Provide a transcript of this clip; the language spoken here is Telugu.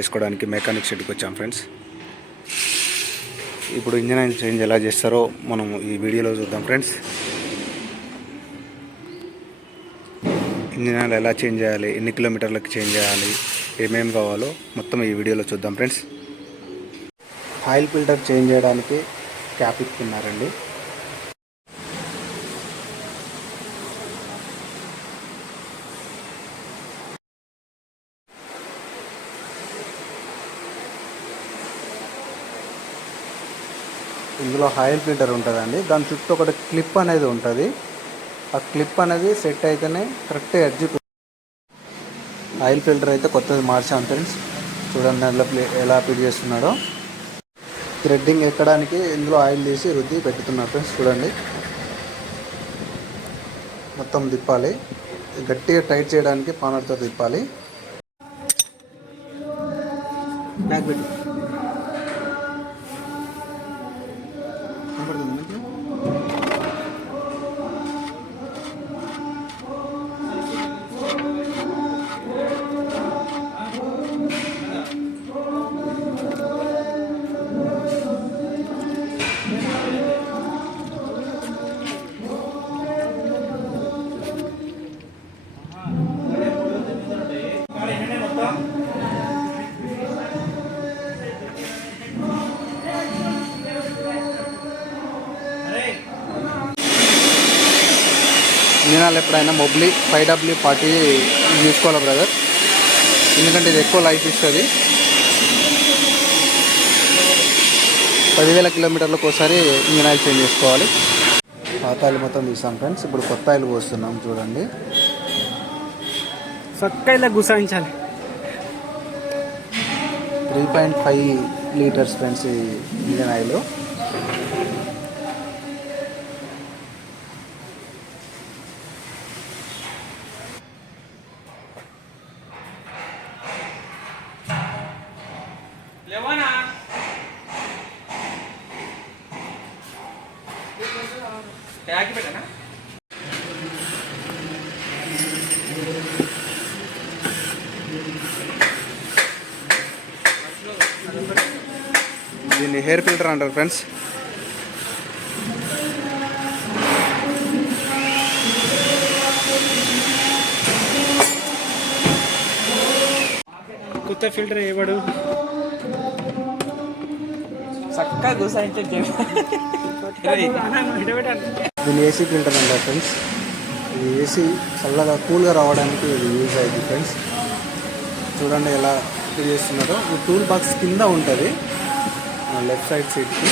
చేసుకోవడానికి మెకానిక్ షెడ్కి వచ్చాం ఫ్రెండ్స్. ఇప్పుడు ఇంజిన్ ఆయిల్ చేంజ్ ఎలా చేస్తారో మనం ఈ వీడియోలో చూద్దాం ఫ్రెండ్స్. ఇంజిన్ ఆయిల్ ఎలా చేంజ్ చేయాలి, ఎన్ని కిలోమీటర్లకు చేంజ్ చేయాలి, ఏమేమి కావాలో మొత్తం ఈ వీడియోలో చూద్దాం ఫ్రెండ్స్. ఆయిల్ ఫిల్టర్ చేంజ్ చేయడానికి క్యాప్ ఇస్తున్నారండి. ఇందులో ఆయిల్ ఫిల్టర్ ఉంటుందండి. దాని చుట్టూ ఒకటి క్లిప్ అనేది ఉంటుంది. ఆ క్లిప్ అనేది సెట్ అయితేనే కరెక్ట్ ఎడ్జ్. ఆయిల్ ఫిల్టర్ అయితే కొత్తది మార్చాం ఫ్రెండ్స్. చూడండి దాంట్లో ఎలా ఫిట్ చేస్తున్నాడో. థ్రెడ్డింగ్ ఎక్కడానికి ఇందులో ఆయిల్ తీసి రుద్ది పెట్టుతున్నారు ఫ్రెండ్స్. చూడండి మొత్తం తిప్పాలి. గట్టిగా టైట్ చేయడానికి పానర్తో తిప్పాలి. బ్యాక్ పెట్టి ఇంజిన్ ఆయిల్ ఎప్పుడైనా మొబ్లీ 5W40 తీసుకోవాలి బ్రదర్, ఎందుకంటే ఇది ఎక్కువ లైఫ్ ఇస్తుంది. 10,000 కిలోమీటర్లకు ఒకసారి ఇంజిన్ ఆయిల్ చేంజ్ చేసుకోవాలి. పాత ఆయిల్ మొత్తం తీసాం ఫ్రెండ్స్. ఇప్పుడు కొత్త ఆయిల్ పోస్తున్నాం. చూడండి చక్కగా గుసాయించాలి. 3.5 లీటర్స్ ఫ్రెండ్స్ ఈ ఇంజిన్ ఆయిల్. దీన్ని హెయిర్ ఫిల్టర్ అంటారు ఫ్రెండ్స్. కొత్త ఫిల్టర్ ఇవ్వడు చక్కగా గుసాయించే. దీన్ని ఏసీ ఫిల్టర్ అంటారు ఫ్రెండ్స్. ఇది ఏసీ చల్లగా కూల్గా రావడానికి ఇది యూజ్ అయ్యింది ఫ్రెండ్స్. చూడండి ఎలా ఫిట్ చేస్తున్నారో. ఈ టూల్ బాక్స్ కింద ఉంటుంది లెఫ్ట్ సైడ్ సీట్కి.